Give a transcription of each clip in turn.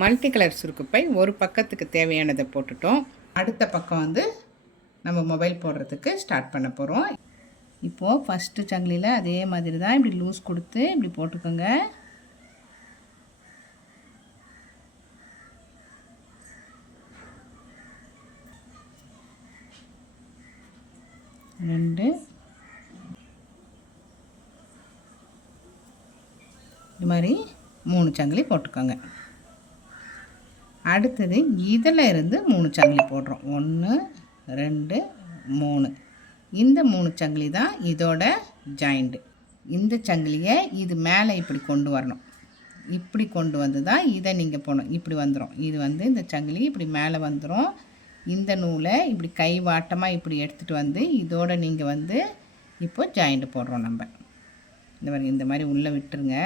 Multi colour சுருக்குப்பை ஒரு பக்கத்துக்கு தேவையானதை போட்டுட்டோம். அடுத்த பக்கம் வந்து நம்ம மொபைல் போடுறதுக்கு ஸ்டார்ட் பண்ண போகிறோம். இப்போது ஃபஸ்ட்டு சங்கிலியில் அதே மாதிரி தான் இப்படி லூஸ் கொடுத்து இப்படி போட்டுக்கோங்க. ரெண்டு இது மாதிரி 3 சங்கிலி போட்டுக்கோங்க. அடுத்தது இதில் இருந்து 3 சங்கிலி போடுறோம். 1 2 3. இந்த 3 சங்கிலி தான் இதோட ஜாயிண்ட்டு. இந்த சங்கிலியை இது மேலே இப்படி கொண்டு வரணும். இப்படி கொண்டு வந்து தான் இதை நீங்கள் போடணும். இப்படி வந்துடும். இது வந்து இந்த சங்கிலி இப்படி மேலே வந்துடும். இந்த நூலை இப்படி கை வாட்டமாக இப்படி எடுத்துகிட்டு வந்து இதோட நீங்கள் வந்து இப்போ ஜாயிண்ட்டு போடுறோம். நம்ம இந்த மாதிரி உள்ளே விட்டுருங்க.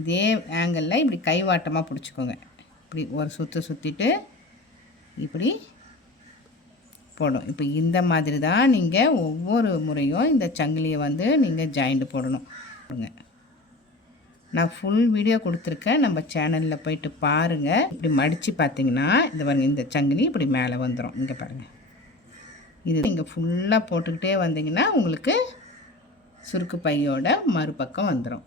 இதே ஆங்கிளில் இப்படி கை வாட்டமாக பிடிச்சிக்கோங்க. இப்படி ஒரு சுற்றிட்டு இப்படி போடும். இப்போ இந்த மாதிரி தான் நீங்கள் ஒவ்வொரு முறையும் இந்த சங்கிலியை வந்து நீங்கள் ஜாயிண்ட் போடணும். நான் ஃபுல் வீடியோ கொடுத்துருக்கேன், நம்ம சேனலில் போயிட்டு பாருங்கள். இப்படி மடித்து பார்த்தீங்கன்னா இந்த பாருங்கள், இந்த சங்கிலி இப்படி மேலே வந்துடும். இங்கே பாருங்கள், இது நீங்கள் ஃபுல்லாக போட்டுக்கிட்டே வந்தீங்கன்னா உங்களுக்கு சுருக்கு பையோட மறுபக்கம் வந்துடும்.